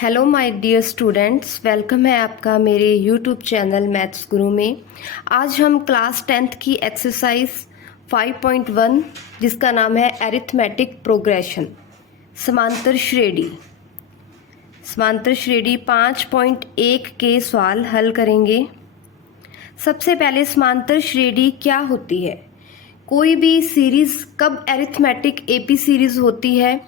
Hello my dear students, welcome है आपका मेरे यूट्यूब चैनल मैथ्स गुरु में। आज हम क्लास 10th की एक्सरसाइज 5.1 जिसका नाम है एरिथमेटिक प्रोग्रेशन समांतर श्रेणी 5.1 के सवाल हल करेंगे। सबसे पहले समांतर श्रेणी क्या होती है, कोई भी सीरीज़ कब एरिथमेटिक एपी सीरीज़ होती है।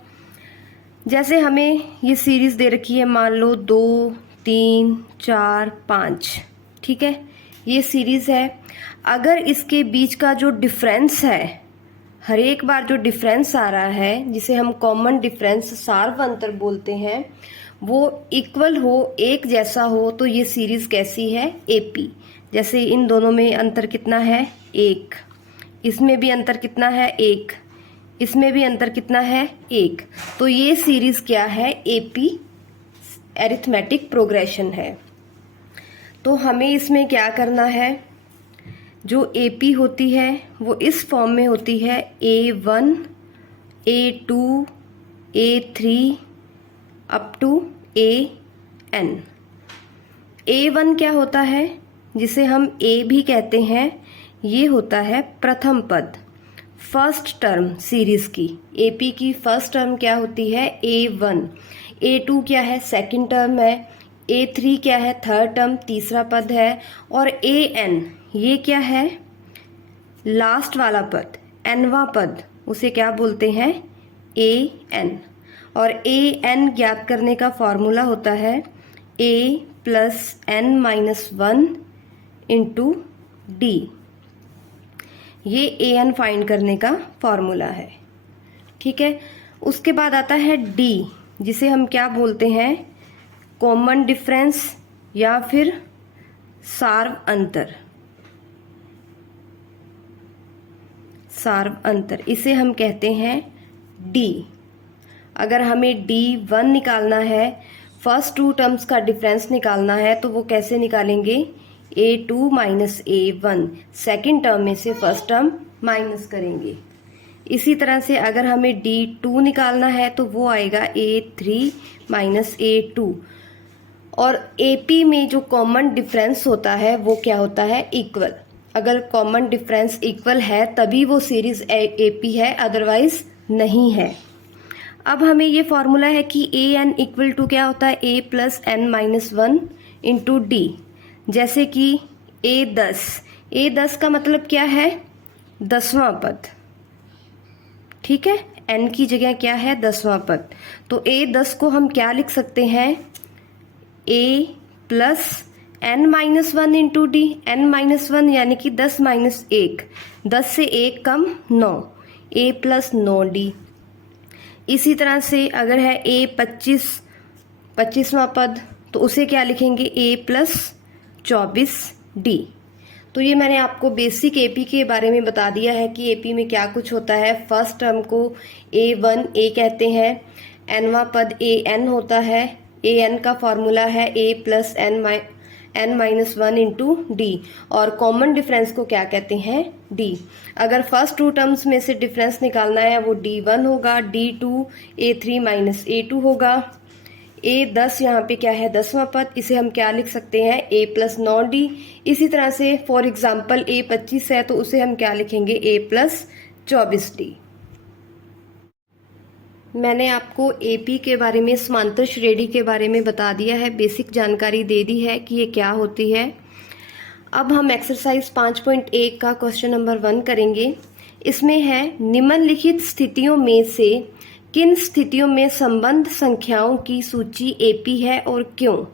जैसे हमें ये सीरीज़ दे रखी है, मान लो 2, 3, 4, 5, ठीक है, ये सीरीज़ है। अगर इसके बीच का जो डिफरेंस है, हर एक बार जो डिफरेंस आ रहा है जिसे हम कॉमन डिफरेंस सार्व अंतर बोलते हैं, वो इक्वल हो, एक जैसा हो, तो ये सीरीज़ कैसी है, एपी। जैसे इन दोनों में अंतर कितना है, 1, इसमें भी अंतर कितना है, 1, इसमें भी अंतर कितना है, 1। तो ये सीरीज क्या है, एपी एरिथमेटिक प्रोग्रेशन है। तो हमें इसमें क्या करना है, जो एपी होती है वो इस फॉर्म में होती है, A1 A2 A3 up to AN। A1 क्या होता है, जिसे हम A भी कहते हैं, ये होता है प्रथम पद, फर्स्ट टर्म सीरीज की। एपी की फर्स्ट टर्म क्या होती है, A1। A2 क्या है, सेकंड टर्म है। A3 क्या है, थर्ड टर्म, तीसरा पद है। और AN ये क्या है, लास्ट वाला पद, nवा पद, उसे क्या बोलते हैं, AN। और AN ज्ञात करने का फॉर्मूला होता है A plus n-1 into D। ये AN फाइंड करने का फॉर्मूला है, ठीक है। उसके बाद आता है D, जिसे हम क्या बोलते हैं, कॉमन डिफरेंस या फिर सार्व अंतर, इसे हम कहते हैं D। अगर हमें D1 निकालना है, फर्स्ट टू टर्म्स का डिफरेंस निकालना है, तो वो कैसे निकालेंगे, A2 minus A1, second term में से फर्स्ट टर्म माइनस करेंगे। इसी तरह से अगर हमें D2 निकालना है तो वो आएगा A3 माइनस A2। और AP में जो कॉमन डिफरेंस होता है वो क्या होता है, इक्वल। अगर कॉमन डिफरेंस इक्वल है तभी वो सीरीज AP है, अदरवाइज नहीं है। अब हमें ये फॉर्मूला है कि AN इक्वल टू क्या होता है, A plus n-1 into D। जैसे कि A10 का मतलब क्या है, 10वां पद, ठीक है, n की जगह क्या है, 10वां पद। तो A10 को हम क्या लिख सकते हैं, A plus n-1 into D। n-1 यानी कि 10 माइनस 1, 10 से 1 कम 9, A प्लस 9D। इसी तरह से अगर है A25, 25वां पद, तो उसे क्या लिखेंगे, A प्लस 24D। तो ये मैंने आपको बेसिक एपी के बारे में बता दिया है कि एपी में क्या कुछ होता है। फर्स्ट टर्म को A1A कहते हैं, nवां पद AN होता है, AN का फॉर्मूला है A plus n-1 into D। और कॉमन डिफरेंस को क्या कहते हैं, D। अगर फर्स्ट टू टर्म्स में से डिफरेंस निकालना है वो D1 होगा, D2 A3 माइनस A2 होगा। A10 यहाँ पे क्या है, 10वां पद, इसे हम क्या लिख सकते हैं, A प्लस 9D। इसी तरह से फॉर एग्जाम्पल A25 है तो उसे हम क्या लिखेंगे, A प्लस 24D। मैंने आपको AP के बारे में, समांतर श्रेणी के बारे में बता दिया है, बेसिक जानकारी दे दी है कि ये क्या होती है। अब हम एक्सरसाइज 5.1 का क्वेश्चन नंबर 1 करेंगे। इसमें है, निम्नलिखित स्थितियों में से किन स्थितियों में संबंध संख्याओं की सूची एपी है और क्यों।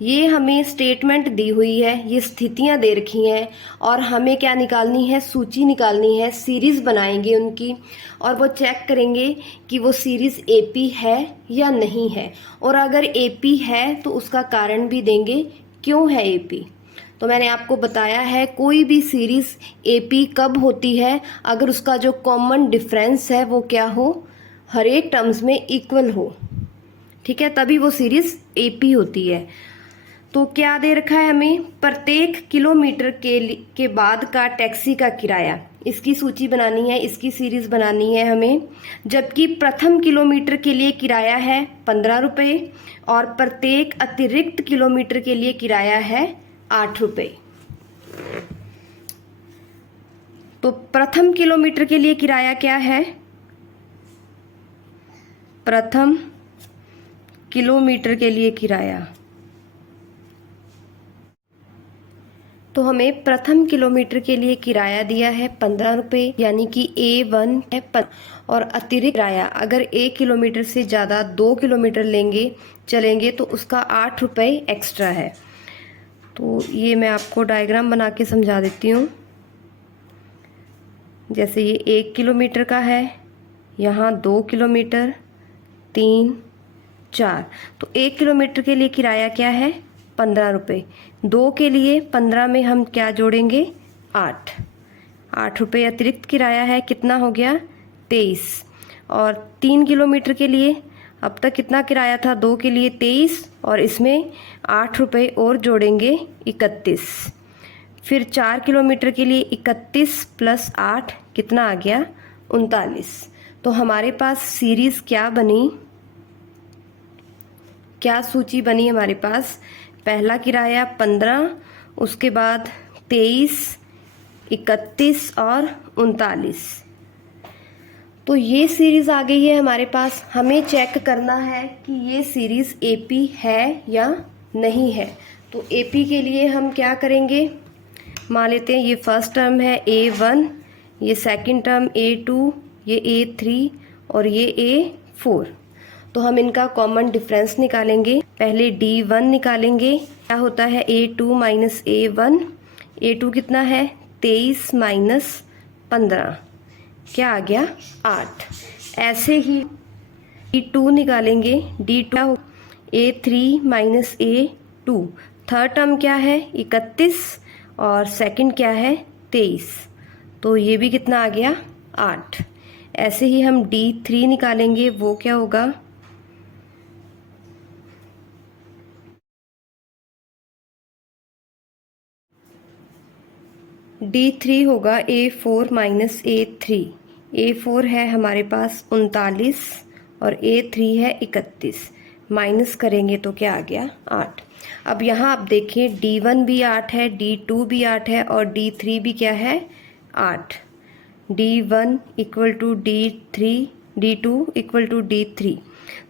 ये हमें स्टेटमेंट दी हुई है, ये स्थितियां दे रखी हैं और हमें क्या निकालनी है, सूची निकालनी है। सीरीज बनाएंगे उनकी और वो चेक करेंगे कि वो सीरीज एपी है या नहीं है, और अगर एपी है तो उसका कारण भी देंगे क्यों है एपी। तो मैंने आपको बताया है, कोई भी सीरीज एपी कब होती है, अगर उसका जो कॉमन डिफरेंस है वो क्या हो, हर एक टर्म्स में इक्वल हो, ठीक है, तभी वो सीरीज एपी होती है। तो क्या दे रखा है हमें, प्रत्येक किलोमीटर के बाद का टैक्सी का किराया, इसकी सूची बनानी है, इसकी सीरीज बनानी है हमें। जबकि प्रथम किलोमीटर के लिए किराया है 15 रुपये और प्रत्येक अतिरिक्त किलोमीटर के लिए किराया है 8 रुपये। तो प्रथम किलोमीटर के लिए किराया क्या है, प्रथम किलोमीटर के लिए किराया, तो हमें प्रथम किलोमीटर के लिए किराया दिया है 15 रुपये, यानी कि A1 है और अतिरिक्त किराया अगर 1 किलोमीटर से ज़्यादा 2 किलोमीटर चलेंगे तो उसका 8 रुपये एक्स्ट्रा है। तो ये मैं आपको डायग्राम बना के समझा देती हूँ। जैसे ये 1 किलोमीटर का है, यहाँ 2 किलोमीटर, 3, 4, तो 1 किलोमीटर के लिए किराया क्या है 15 रुपये। 2 के लिए 15 में हम क्या जोड़ेंगे 8 रुपये अतिरिक्त किराया है, कितना हो गया 23। और 3 किलोमीटर के लिए अब तक कितना किराया था, 2 के लिए 23 और इसमें 8 रुपये और जोड़ेंगे 31। फिर 4 किलोमीटर के लिए 31 + 8 कितना आ गया 39। तो हमारे पास सीरीज़ क्या बनी, क्या सूची बनी हमारे पास, पहला किराया 15, उसके बाद 23, 31 और 39। तो ये सीरीज़ आ गई है हमारे पास। हमें चेक करना है कि ये सीरीज़ एपी है या नहीं है। तो एपी के लिए हम क्या करेंगे, मान लेते हैं ये फर्स्ट टर्म है A1, ये सेकंड टर्म A2, ये A3 और ये A4। तो हम इनका कॉमन डिफरेंस निकालेंगे। पहले D1 निकालेंगे, क्या होता है A2 - A1, A2 कितना है 23 - 15, क्या आ गया 8। ऐसे ही D2 निकालेंगे, D2 A3 - A2, third term क्या है 31 और सेकंड क्या है 23, तो ये भी कितना आ गया 8। ऐसे ही हम D3 निकालेंगे, वो क्या होगा D3 होगा A4 - A3। A4 है हमारे पास 39 और A3 है 31, माइनस करेंगे तो क्या आ गया 8। अब यहाँ आप देखिए D1 भी 8 है, D2 भी 8 है और D3 भी क्या है 8। D1 = D3, D2 = D3।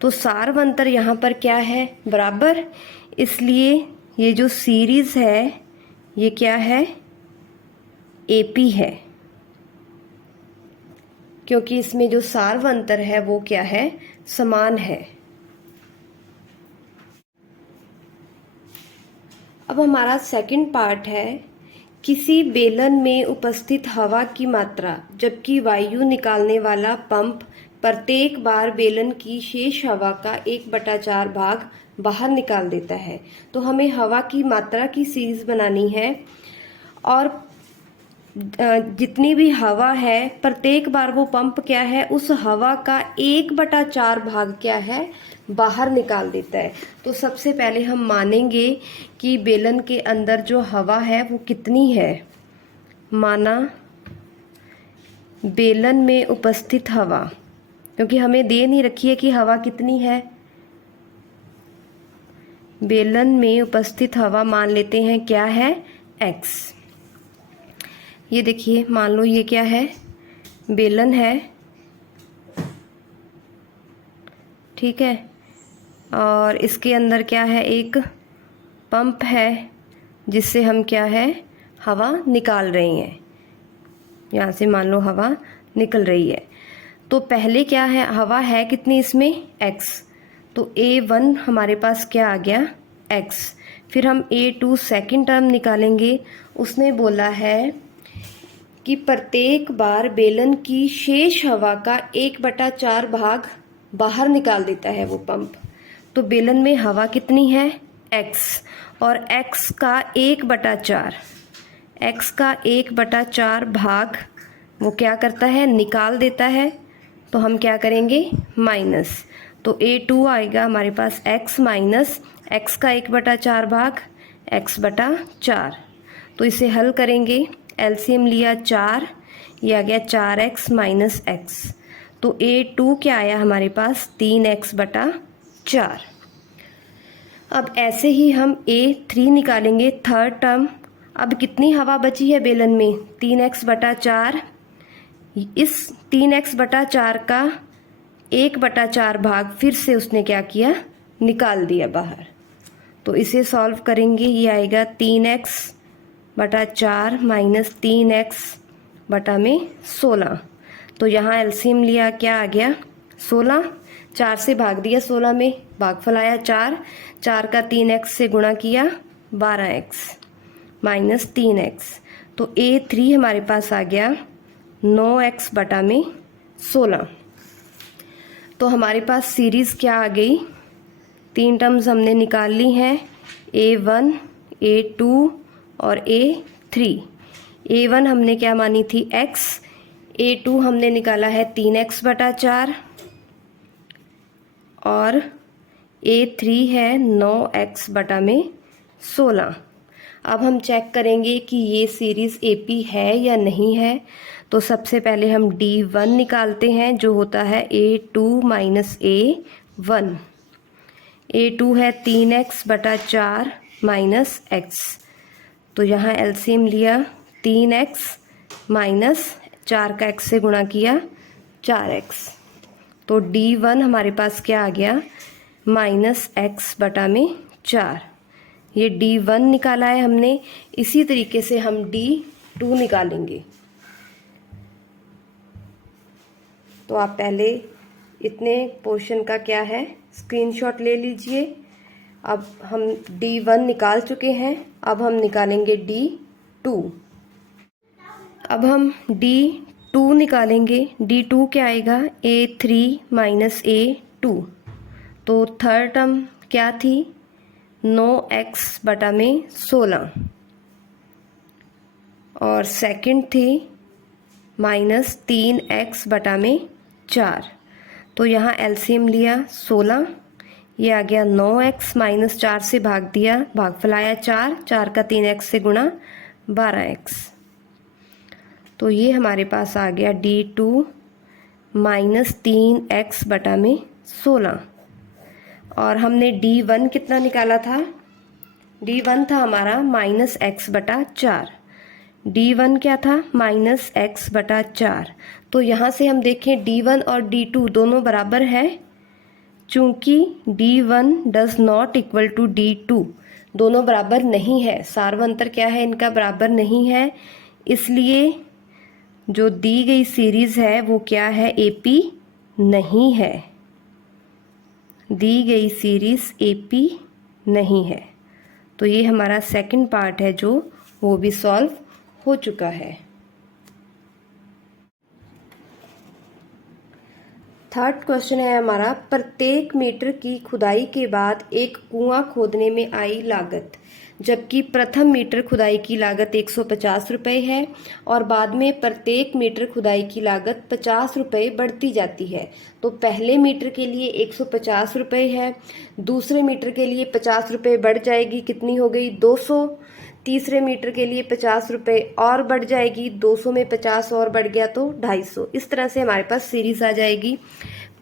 तो सारवंतर यहाँ पर क्या है बराबर, इसलिए ये जो सीरीज़ है ये क्या है एपी है, क्योंकि इसमें जो सारवंतर है वो क्या है समान है। अब हमारा सेकंड पार्ट है, किसी बेलन में उपस्थित हवा की मात्रा जबकि वायु निकालने वाला पंप प्रत्येक बार बेलन की शेष हवा का 1/4 भाग बाहर निकाल देता है। तो हमें हवा की मात्रा की सीरीज बनानी है और जितनी भी हवा है प्रत्येक बार वो पंप क्या है उस हवा का 1/4 भाग क्या है बाहर निकाल देता है। तो सबसे पहले हम मानेंगे कि बेलन के अंदर जो हवा है वो कितनी है, माना बेलन में उपस्थित हवा, क्योंकि हमें दे नहीं रखी है कि हवा कितनी है। बेलन में उपस्थित हवा मान लेते हैं क्या है x। ये देखिए मान लो ये क्या है बेलन है, ठीक है, और इसके अंदर क्या है एक पंप है जिससे हम क्या है हवा निकाल रहे हैं। यहाँ से मान लो हवा निकल रही है। तो पहले क्या है हवा है कितनी इसमें x, तो A1 हमारे पास क्या आ गया x। फिर हम A2 सेकंड टर्म निकालेंगे, उसने बोला है कि प्रत्येक बार बेलन की शेष हवा का 1/4 भाग बाहर निकाल देता है वो पंप। तो बेलन में हवा कितनी है x और x का 1/4, x का 1/4 भाग वो क्या करता है निकाल देता है। तो हम क्या करेंगे माइनस, तो A2 आएगा हमारे पास x माइनस x का 1/4 भाग x बटा 4। तो इसे हल करेंगे, एलसीएम लिया 4, ये आ गया 4x माइनस x। तो A2 क्या आया हमारे पास 3x बटा 4। अब ऐसे ही हम A3 निकालेंगे, थर्ड टर्म। अब कितनी हवा बची है बेलन में, 3x बटा 4। इस 3x बटा 4 का 1/4 भाग फिर से उसने क्या किया, निकाल दिया बाहर। तो इसे सॉल्व करेंगे, ये आएगा 3x बटा 4 माइनस 3x बटा में 16। तो यहाँ एलसीएम लिया, क्या आ गया 16, 4 से भाग दिया 16 में, भागफल आया 4, 4 का 3x से गुणा किया 12x माइनस 3x। तो A3 हमारे पास आ गया 9x बटा में 16। तो हमारे पास सीरीज़ क्या आ गई, 3 टर्म्स हमने निकाल ली हैं, A1, A2 और A3। A1 हमने क्या मानी थी x, A2 हमने निकाला है 3x बटा 4 और A3 है 9x बटा में 16। अब हम चेक करेंगे कि ये सीरीज़ AP है या नहीं है। तो सबसे पहले हम D1 निकालते हैं, जो होता है A2 माइनस A1। A2 है 3x बटा 4 माइनस x। तो यहाँ एलसीएम लिया, 3x माइनस 4 का x से गुणा किया 4x। तो D1 हमारे पास क्या आ गया, माइनस x बटा में 4। ये D1 निकाला है हमने। इसी तरीके से हम D2 निकालेंगे। तो आप पहले इतने पोर्शन का क्या है स्क्रीनशॉट ले लीजिए। अब हम D1 निकाल चुके हैं, अब हम निकालेंगे D2। अब हम D2 निकालेंगे, D2 क्या आएगा, A3 माइनस A2। तो थर्ड टर्म क्या थी, 9x बटा में 16 और सेकंड थी माइनस 3x बटा में 4। तो यहाँ एलसीएम लिया 16, ये आ गया 9x माइनस 4 से भाग दिया, भागफल आया 4, 4 का 3x से गुणा 12x। तो ये हमारे पास आ गया D2 माइनस 3x बटा में 16। और हमने D1 कितना निकाला था, D1 था हमारा माइनस x बटा 4। D1 क्या था, माइनस x बटा 4। तो यहाँ से हम देखें D1 और D2 दोनों बराबर है, चूँकि D1 does not equal to D2, दोनों बराबर नहीं है, सार्वंतर क्या है इनका, बराबर नहीं है। इसलिए जो दी गई सीरीज़ है वो क्या है, AP नहीं है। दी गई सीरीज़ AP नहीं है। तो ये हमारा सेकंड पार्ट है जो वो भी सॉल्व हो चुका है। थर्ड क्वेश्चन है हमारा, प्रत्येक मीटर की खुदाई के बाद एक कुआं खोदने में आई लागत, जबकि प्रथम मीटर खुदाई की लागत 150 रुपये है और बाद में प्रत्येक मीटर खुदाई की लागत 50 रुपये बढ़ती जाती है। तो पहले मीटर के लिए 150 रुपये है, दूसरे मीटर के लिए 50 रुपये बढ़ जाएगी, कितनी हो गई 200। तीसरे मीटर के लिए 50 रुपये और बढ़ जाएगी, 200 में 50 और बढ़ गया तो 250। इस तरह से हमारे पास सीरीज आ जाएगी।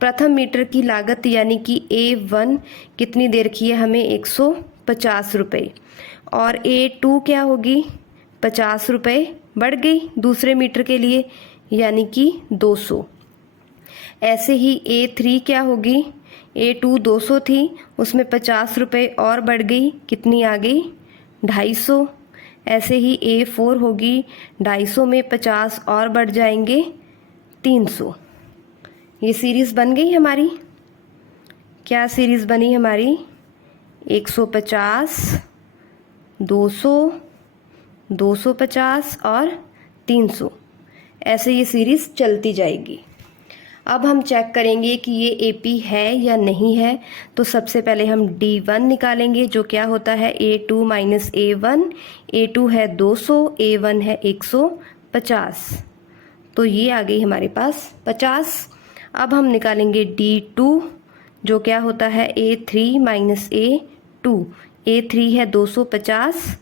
प्रथम मीटर की लागत यानी कि A1 कितनी दे रखी है हमें, 150 रुपये, और A2 क्या होगी, 50 रुपये बढ़ गई दूसरे मीटर के लिए यानी कि 200। ऐसे ही A3 क्या होगी, A2 200 थी, उसमें 50 रुपये और बढ़ गई, कितनी आ गई 250। ऐसे ही A4 होगी, 250 में 50 और बढ़ जाएंगे 300। ये सीरीज़ बन गई हमारी। क्या सीरीज़ बनी हमारी, 150, 200, 250 और 300। ऐसे ये सीरीज़ चलती जाएगी। अब हम चेक करेंगे कि ये AP है या नहीं है। तो सबसे पहले हम D1 निकालेंगे, जो क्या होता है A2 माइनस A1। A2 है 200, A1 है 150। तो ये आ गई हमारे पास 50। अब हम निकालेंगे D2, जो क्या होता है A3 minus A2। A2, A3 है 250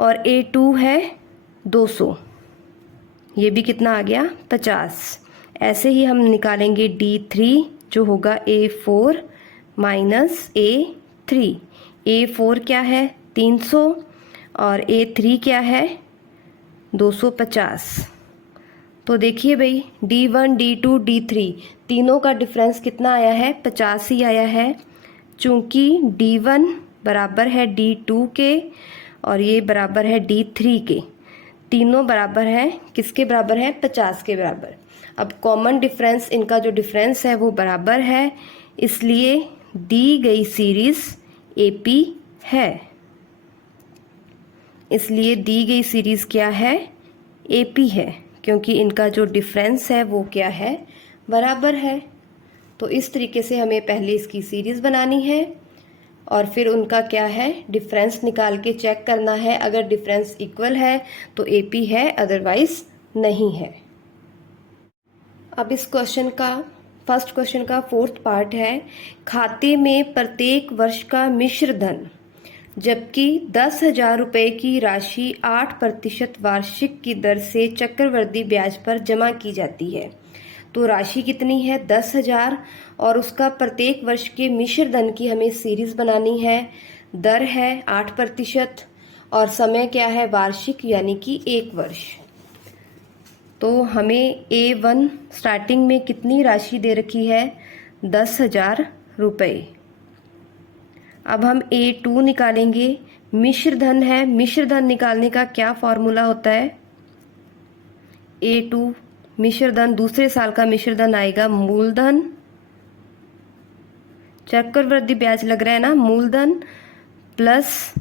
और A2 है 200, ये भी कितना आ गया 50। ऐसे ही हम निकालेंगे D3 जो होगा A4 माइनस A3। A4 क्या है 300 और A3 क्या है 250। तो देखिए भाई D1, D2, D3 तीनों का डिफरेंस कितना आया है 50 ही आया है, चूँकि D1 बराबर है D2 के और ये बराबर है D3 के, तीनों बराबर है किसके बराबर है 50 के बराबर। अब कॉमन डिफरेंस इनका जो डिफरेंस है वो बराबर है, इसलिए दी गई सीरीज AP है। इसलिए दी गई सीरीज क्या है AP है, क्योंकि इनका जो डिफरेंस है वो क्या है बराबर है। तो इस तरीके से हमें पहले इसकी सीरीज बनानी है और फिर उनका क्या है डिफरेंस निकाल के चेक करना है। अगर डिफरेंस इक्वल है तो AP है, अदरवाइज नहीं है। अब इस क्वेश्चन का फर्स्ट क्वेश्चन का फोर्थ पार्ट है, खाते में प्रत्येक वर्ष का मिश्र धन जबकि 10,000 रुपये की राशि 8% वार्षिक की दर से चक्रवृद्धि ब्याज पर जमा की जाती है। तो राशि कितनी है 10,000 और उसका प्रत्येक वर्ष के मिश्र धन की हमें सीरीज बनानी है। दर है 8% और समय क्या है वार्षिक यानी कि 1 वर्ष। तो हमें A1 स्टार्टिंग में कितनी राशि दे रखी है 10,000 रुपये। अब हम A2 निकालेंगे, मिश्र धन है, मिश्र धन निकालने का क्या फॉर्मूला होता है A2 मिश्र धन, दूसरे साल का मिश्र धन आएगा मूलधन, चक्रवृद्धि ब्याज लग रहा है ना, मूलधन प्लस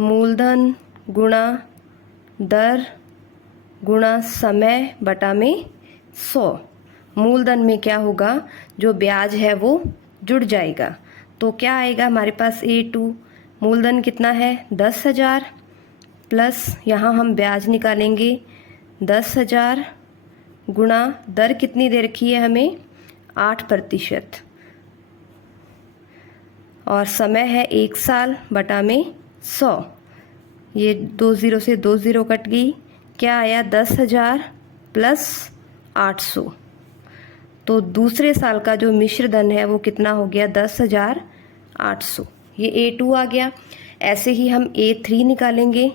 मूलधन गुणा दर गुणा समय बटा में 100। मूलधन में क्या होगा जो ब्याज है वो जुड़ जाएगा, तो क्या आएगा हमारे पास A2 मूलधन कितना है 10,000 प्लस यहाँ हम ब्याज निकालेंगे 10,000 गुणा दर कितनी दे रखी है हमें 8% और समय है 1 साल बटा में 100। ये 2 0 से 2 0 कट गई, क्या आया 10,000 प्लस 800। तो दूसरे साल का जो मिश्र धन है वो कितना हो गया 10,800, ये A2 आ गया। ऐसे ही हम A3 निकालेंगे,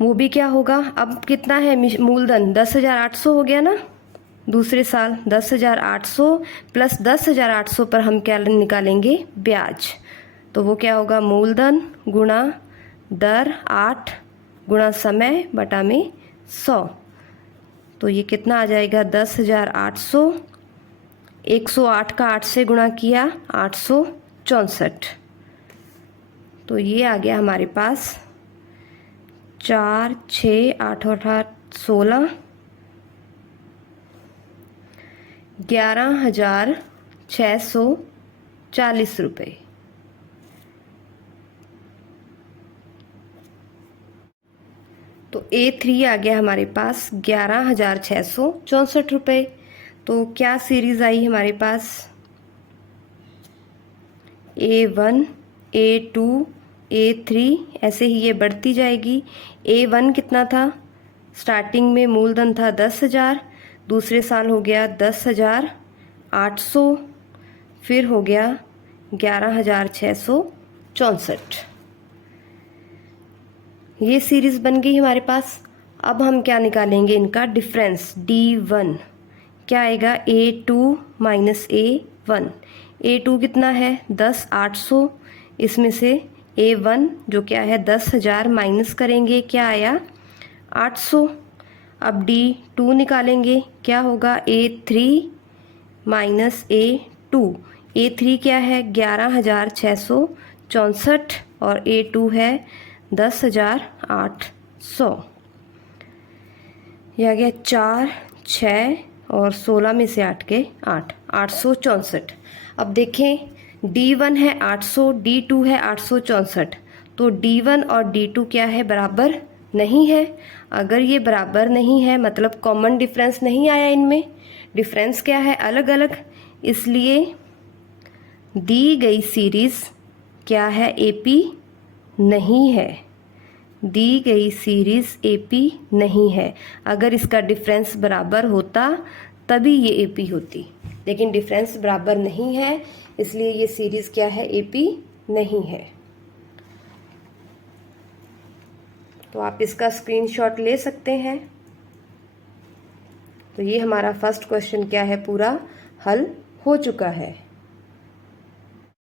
वो भी क्या होगा, अब कितना है मूलधन 10,800 हो गया ना, दूसरे साल 10,800 प्लस 10,800 पर हम क्या निकालेंगे ब्याज, तो वो क्या होगा मूलधन गुणा दर 8 गुणा समय बटा में 100। तो ये कितना आ जाएगा 10,800, 108 का 8 से गुणा किया 864। तो ये आ गया हमारे पास 4 6 8 8 16 11,640 रुपये। तो A3 आ गया हमारे पास 11,664 रुपये। तो क्या सीरीज आई हमारे पास A1 A2 A3, ऐसे ही ये बढ़ती जाएगी। A1 कितना था स्टार्टिंग में मूलधन था 10,000, दूसरे साल हो गया 10,800, फिर हो गया 11,664। ये सीरीज बन गई हमारे पास। अब हम क्या निकालेंगे इनका डिफरेंस D1, क्या आएगा A2 माइनस A1। A2 कितना है 10,800, इसमें से A1 जो क्या है 10,000 माइनस करेंगे, क्या आया 800। अब D2 निकालेंगे, क्या होगा A3 माइनस A2। A3 क्या है 11,664 और A2 है 10,800। यह आ गया 4 6 और 16 में से 8 के 8 864। अब देखें D1 है 800, D2 है 864, तो D1 और D2 क्या है बराबर नहीं है। अगर ये बराबर नहीं है मतलब कॉमन डिफरेंस नहीं आया इनमें, डिफरेंस क्या है अलग अलग, इसलिए दी गई सीरीज क्या है, एपी नहीं है। दी गई सीरीज एपी नहीं है। अगर इसका डिफरेंस बराबर होता तभी ये एपी होती, लेकिन डिफरेंस बराबर नहीं है, इसलिए ये सीरीज क्या है, एपी नहीं है। तो आप इसका स्क्रीनशॉट ले सकते हैं। तो ये हमारा फर्स्ट क्वेश्चन क्या है, पूरा हल हो चुका है।